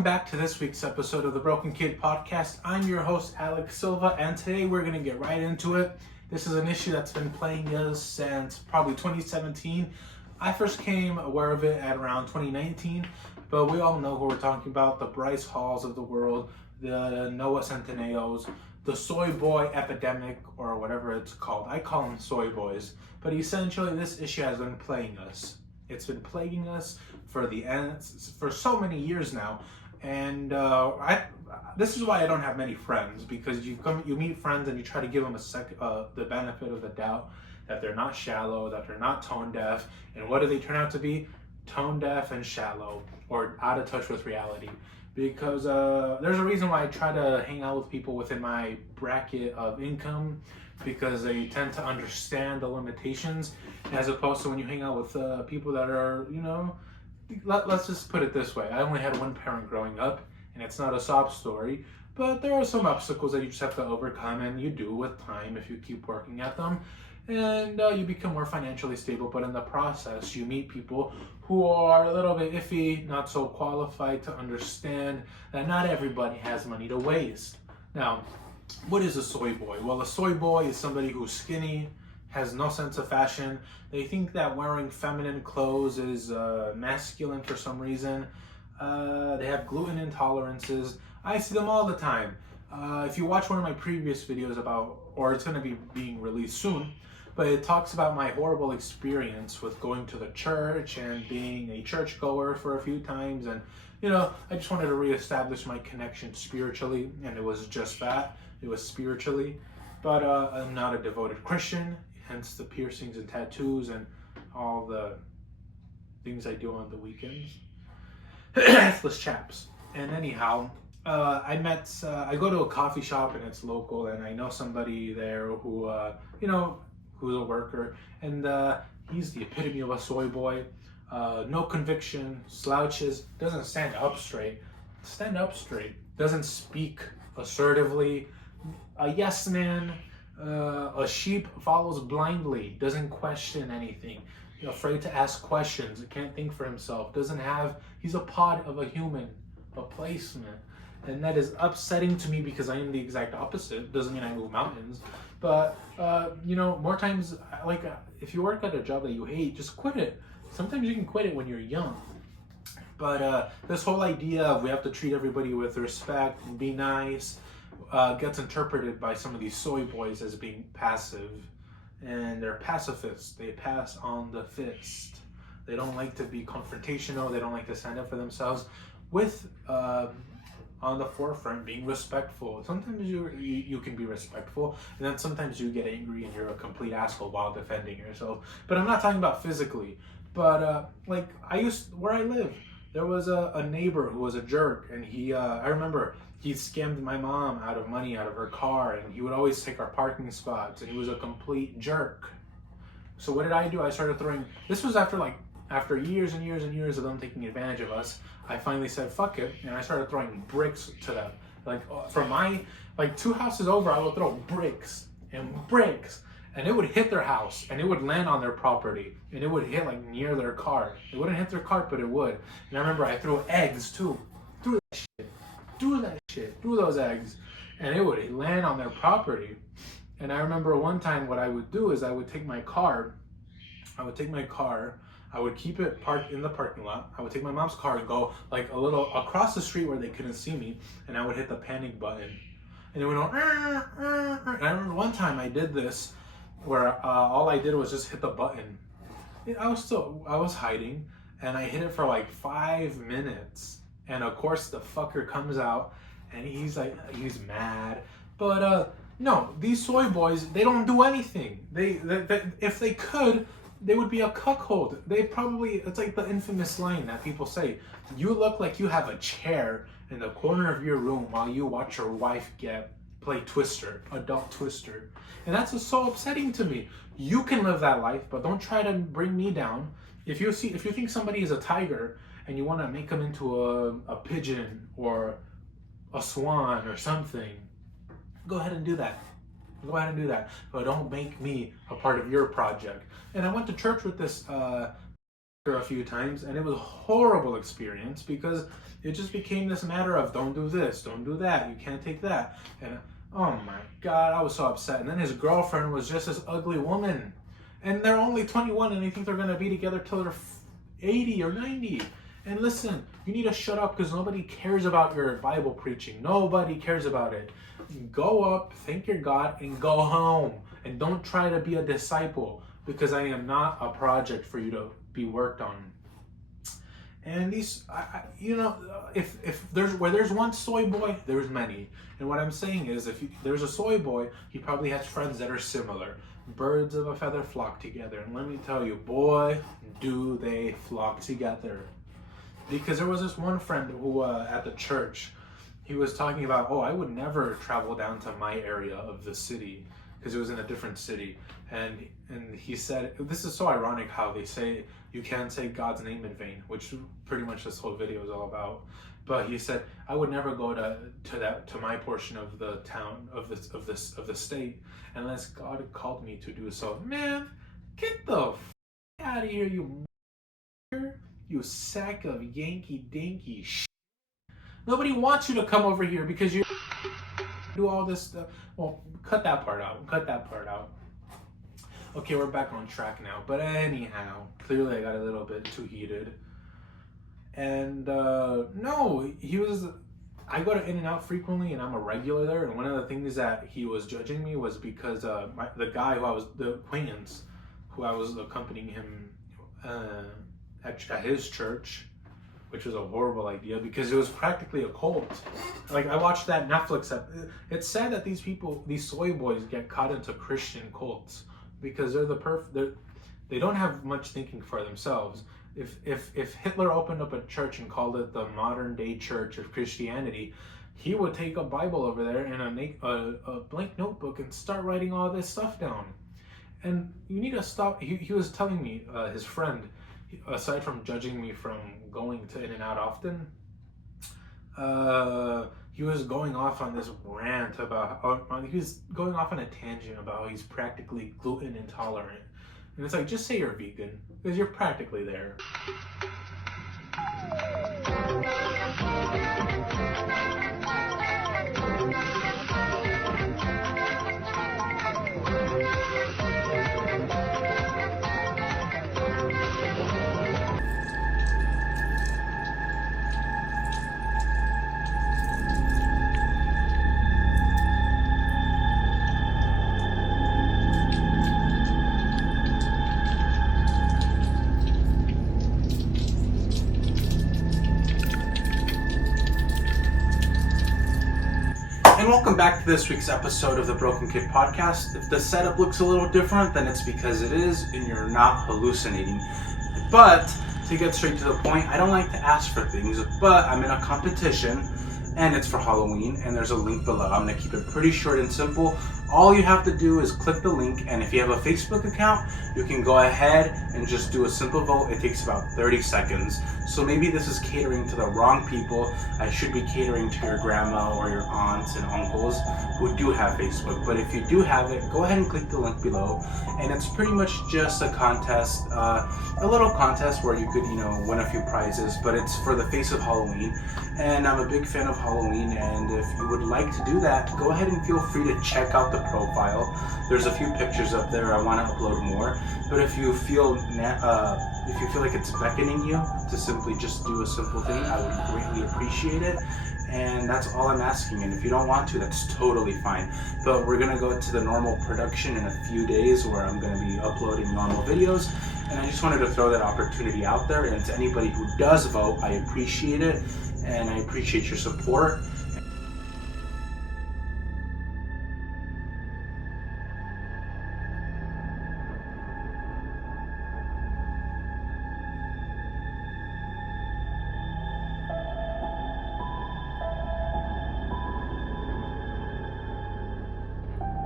Welcome back to this week's episode of the Broken Kid Podcast. I'm your host, Alex Silva, and today we're going to get right into it. This is an issue that's been plaguing us since probably 2017. I first came aware of it at around 2019, but we all know who we're talking about, the Bryce Halls of the world, the Noah Centineos, the soy boy epidemic, or whatever it's called. I call them soy boys, but essentially this issue has been plaguing us. It's been plaguing us for so many years now, and this is why I don't have many friends, because you meet friends and you try to give them the benefit of the doubt that they're not shallow, that they're not tone deaf, and what do they turn out to be? Tone deaf and shallow, or out of touch with reality. Because there's a reason why I try to hang out with people within my bracket of income, because they tend to understand the limitations, as opposed to when you hang out with people that are, let's just put it this way. I only had one parent growing up, and it's not a sob story, but there are some obstacles that you just have to overcome, and you do with time if you keep working at them, and you become more financially stable. But in the process, you meet people who are a little bit iffy, not so qualified to understand that not everybody has money to waste. Now, what is a soy boy? Well, a soy boy is somebody who's skinny, has no sense of fashion. They think that wearing feminine clothes is masculine for some reason. They have gluten intolerances. I see them all the time. If you watch one of my previous videos or it's going to be being released soon, but it talks about my horrible experience with going to the church and being a churchgoer for a few times. And, I just wanted to reestablish my connection spiritually, and it was just that. It was spiritually. But I'm not a devoted Christian, hence the piercings and tattoos and all the things I do on the weekends. Headless chaps. And anyhow, I go to a coffee shop and it's local, and I know somebody there who, who's a worker, and he's the epitome of a soy boy. No conviction, slouches, doesn't stand up straight, doesn't speak assertively, a yes man, a sheep follows blindly, doesn't question anything, afraid to ask questions, can't think for himself, he's a pod of a human, a placement. And that is upsetting to me because I am the exact opposite. Doesn't mean I move mountains, but more times, if you work at a job that you hate, just quit it. Sometimes you can quit it when you're young. But this whole idea of we have to treat everybody with respect and be nice gets interpreted by some of these soy boys as being passive, and they're pacifists. They pass on the fist. They don't like to be confrontational. They don't like to stand up for themselves with on the forefront being respectful. Sometimes you can be respectful, and then sometimes you get angry and you're a complete asshole while defending yourself. But I'm not talking about physically. But where I live, there was a neighbor who was a jerk, and I remember he scammed my mom out of money out of her car, and he would always take our parking spots, and he was a complete jerk. So what did I do? I started throwing, this was after years and years and years of them taking advantage of us, I finally said, fuck it, and I started throwing bricks to them. From my, 2 houses over, I would throw bricks, and it would hit their house, and it would land on their property, and it would hit near their car. It wouldn't hit their car, but it would. And I remember I threw eggs too. Threw those eggs, and it would land on their property. And I remember one time what I would do is I would take my car, I would keep it parked in the parking lot. I would take my mom's car and go a little across the street where they couldn't see me, and I would hit the panic button. And it would go, And I remember one time I did this where all I did was just hit the button. I was hiding, and I hit it for 5 minutes. And of course the fucker comes out, and he's mad. But no, these soy boys, they don't do anything. They if they could, they would be a cuckold. It's like the infamous line that people say, you look like you have a chair in the corner of your room while you watch your wife play Twister, adult Twister. And that's so upsetting to me. You can live that life, but don't try to bring me down. If you think somebody is a tiger and you want to make them into a pigeon or a swan or something, go ahead and do that. But don't make me a part of your project. And I went to church with this a few times, and it was a horrible experience because it just became this matter of don't do this, don't do that, you can't take that. And oh my God, I was so upset. And then his girlfriend was just this ugly woman. And they're only 21 and they think they're going to be together till they're 80 or 90. And listen, you need to shut up because nobody cares about your Bible preaching. Nobody cares about it. Go up, thank your God, and go home. And don't try to be a disciple because I am not a project for you to be worked on. And these, if there's one soy boy, there's many. And what I'm saying is, there's a soy boy, he probably has friends that are similar. Birds of a feather flock together. And let me tell you, boy, do they flock together. Because there was this one friend who, at the church, he was talking about, oh, I would never travel down to my area of the city because it was in a different city. And he said, this is so ironic how they say you can't say God's name in vain, which pretty much this whole video is all about. But he said, I would never go to my portion of the town of the state unless God called me to do so. Man, get the out of here, you sack of Yankee dinky shit. Nobody wants you to come over here because you do all this stuff. Well, cut that part out. Okay, we're back on track now. But anyhow, clearly I got a little bit too heated. And no, I go to In-N-Out frequently and I'm a regular there. And one of the things that he was judging me was because the guy the acquaintance who I was accompanying him at his church, which was a horrible idea because it was practically a cult. Like, I watched that Netflix it's sad that these soy boys get caught into Christian cults because they don't have much thinking for themselves. If Hitler opened up a church and called it the modern day church of Christianity, he would take a Bible over there and a blank notebook and start writing all this stuff down. And you need to stop. He was telling me, his friend, aside from judging me from going to In-N-Out often, he was going off on this rant about, he was going off on a tangent about how he's practically gluten intolerant. And it's like, just say you're vegan, because you're practically there. And welcome back to this week's episode of the Broken Kid Podcast. If the setup looks a little different, then it's because it is, and you're not hallucinating. But, to get straight to the point, I don't like to ask for things, but I'm in a competition, and it's for Halloween, and there's a link below. I'm going to keep it pretty short and simple. All you have to do is click the link, and if you have a Facebook account, you can go ahead and just do a simple vote. It takes about 30 seconds. So maybe this is catering to the wrong people. I should be catering to your grandma or your aunts and uncles who do have Facebook. But if you do have it, go ahead and click the link below. And it's pretty much just a contest, a little contest where you could, win a few prizes. But it's for the face of Halloween. And I'm a big fan of Halloween. And if you would like to do that, go ahead and feel free to check out the profile. There's a few pictures up there. I want to upload more. But if you feel like it's beckoning you to simply just do a simple thing, I would greatly appreciate it. And that's all I'm asking. And if you don't want to, that's totally fine. But we're going to go to the normal production in a few days where I'm going to be uploading normal videos. And I just wanted to throw that opportunity out there. And to anybody who does vote, I appreciate it. And I appreciate your support.